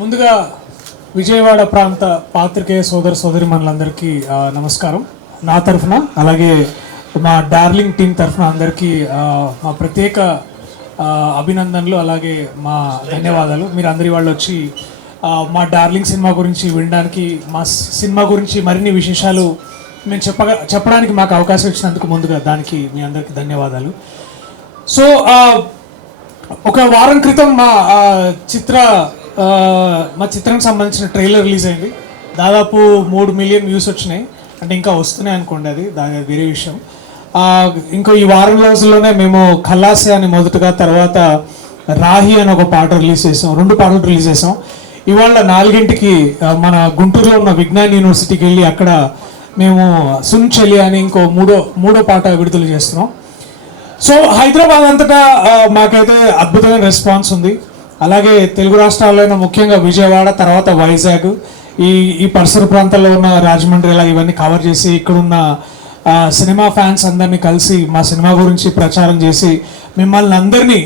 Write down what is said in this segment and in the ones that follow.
ముందుగా విజయవాడ ప్రాంత పాత్రికేయ సోదరిమణులందరికీ నమస్కారం నా తరఫున, అలాగే మా డార్లింగ్ టీం తరఫున అందరికీ మా ప్రత్యేక అభినందనలు, అలాగే మా ధన్యవాదాలు. మీరు అందరి వాళ్ళు వచ్చి మా డార్లింగ్ సినిమా గురించి వినడానికి, మా సినిమా గురించి మరిన్ని విశేషాలు మేము చెప్పడానికి మాకు అవకాశం ఇచ్చినందుకు ముందుగా దానికి మీ అందరికీ ధన్యవాదాలు. సో ఒక వారం క్రితం మా చిత్రానికి సంబంధించిన ట్రైలర్ రిలీజ్ అయింది. దాదాపు 3 మిలియన్ వ్యూస్ వచ్చినాయి. అంటే ఇంకా వస్తున్నాయి అనుకోండి, అది దాని వేరే విషయం. ఇంకో ఈ వారం రోజుల్లోనే మేము ఖల్లాసే అని మొదటగా, తర్వాత రాహి అని ఒక పాట రిలీజ్ చేసాం. 2 పాటలు రిలీజ్ చేసాం. ఇవాళ 4 మన గుంటూరులో ఉన్న విజ్ఞాన్ యూనివర్సిటీకి వెళ్ళి అక్కడ మేము సున్ చెలి అని ఇంకో మూడో పాట విడుదల చేస్తున్నాం. సో హైదరాబాద్ అంతటా మాకైతే అద్భుతమైన రెస్పాన్స్ ఉంది. అలాగే తెలుగు రాష్ట్రాల్లోనే ముఖ్యంగా విజయవాడ, తర్వాత వైజాగ్, ఈ పరిసర ప్రాంతాల్లో ఉన్న రాజమండ్రి, ఇలా ఇవన్నీ కవర్ చేసి ఇక్కడున్న సినిమా ఫ్యాన్స్ అందరినీ కలిసి మా సినిమా గురించి ప్రచారం చేసి మిమ్మల్ని అందరినీ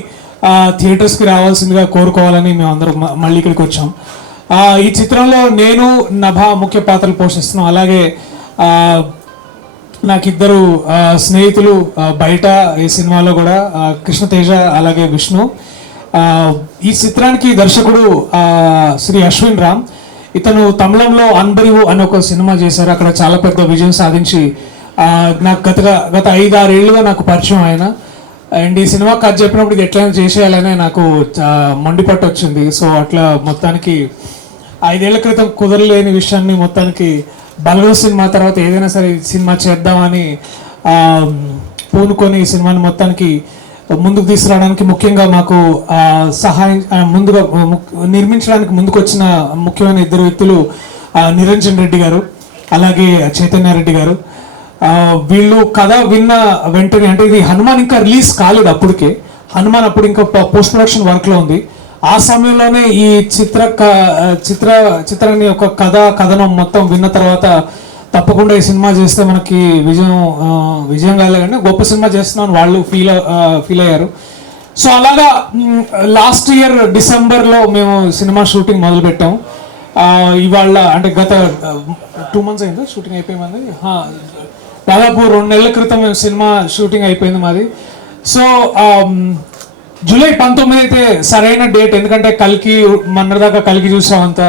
థియేటర్స్కి రావాల్సిందిగా కోరుకోవాలని మేము అందరం మళ్ళీ ఇక్కడికి వచ్చాం. ఈ చిత్రంలో నేను, నభా ముఖ్య పాత్రలు పోషిస్తున్నాం. అలాగే నాకు 2 స్నేహితులు బయట ఈ సినిమాలో కూడా, కృష్ణతేజ అలాగే విష్ణు. ఈ చిత్రానికి దర్శకుడు శ్రీ అశ్విన్ రామ్. ఇతను తమిళంలో అన్బరివు అని ఒక సినిమా చేశారు. అక్కడ చాలా పెద్ద విజయం సాధించి నాకు గత 5-6 ఏళ్ళుగా నాకు పరిచయం ఆయన. అండ్ ఈ సినిమా కథ చెప్పినప్పుడు ఇది ఎట్లయినా చేసేయాలనే నాకు మండిపట్టు వచ్చింది. సో అట్లా మొత్తానికి 5 ఏళ్ల క్రితం కుదరలేని విషయాన్ని మొత్తానికి బలగం సినిమా తర్వాత ఏదైనా సరే సినిమా చేద్దామని పూనుకొని ఈ సినిమాని మొత్తానికి ముందుకు తీసుకురావడానికి, ముఖ్యంగా మాకు సహాయం ముందుగా నిర్మించడానికి ముందుకు వచ్చిన ముఖ్యమైన 2 వ్యక్తులు నిరంజన్ రెడ్డి గారు, అలాగే చైతన్య రెడ్డి గారు. వీళ్ళు కథ విన్న వెంటనే, అంటే ఇది హనుమాన్ ఇంకా రిలీజ్ కాలేదు అప్పటికే, హనుమాన్ అప్పుడు ఇంకా పోస్ట్ ప్రొడక్షన్ వర్క్లో ఉంది. ఆ సమయంలోనే ఈ చిత్రాన్ని ఒక కథనం మొత్తం విన్న తర్వాత తప్పకుండా ఈ సినిమా చేస్తే మనకి విజయం కాలేదండి, గొప్ప సినిమా చేస్తున్నామని వాళ్ళు ఫీల్ అయ్యారు. సో అలాగా లాస్ట్ ఇయర్ డిసెంబర్లో మేము సినిమా షూటింగ్ మొదలుపెట్టాము. ఇవాళ అంటే గత 2 months అయిందా షూటింగ్ అయిపోయింది. దాదాపు 2 నెలల క్రితం మేము సినిమా షూటింగ్ అయిపోయింది మాది. సో జూలై 19 అయితే సరైన డేట్, ఎందుకంటే కల్కి మొన్నటిదాకా కల్కి చూసామంతా.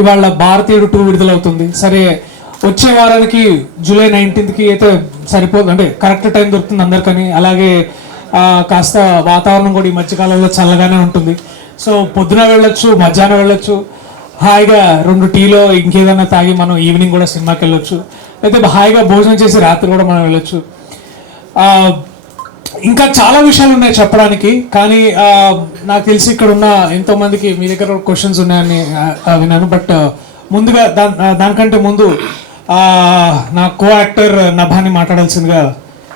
ఇవాళ భారతీయుడు 2 విడుదలవుతుంది. సరే వచ్చే వారానికి జూలై 19కి అయితే సరిపోదు, అంటే కరెక్ట్ టైం దొరుకుతుంది అందరికని. అలాగే కాస్త వాతావరణం కూడా ఈ మధ్యకాలంలో చల్లగానే ఉంటుంది. సో పొద్దున వెళ్ళొచ్చు, మధ్యాహ్నం వెళ్ళొచ్చు, హాయిగా 2 టీలో ఇంకేదైనా తాగి మనం ఈవినింగ్ కూడా సినిమాకి వెళ్ళొచ్చు, అయితే హాయిగా భోజనం చేసి రాత్రి కూడా మనం వెళ్ళొచ్చు. ఇంకా చాలా విషయాలు ఉన్నాయి చెప్పడానికి, కానీ నాకు తెలిసి ఇక్కడ ఉన్న ఎంతోమందికి మీ దగ్గర క్వశ్చన్స్ ఉన్నాయని విన్నాను. బట్ ముందుగా దానికంటే ముందు నా కో యాక్టర్ నభాని మాట్లాడాల్సిందిగా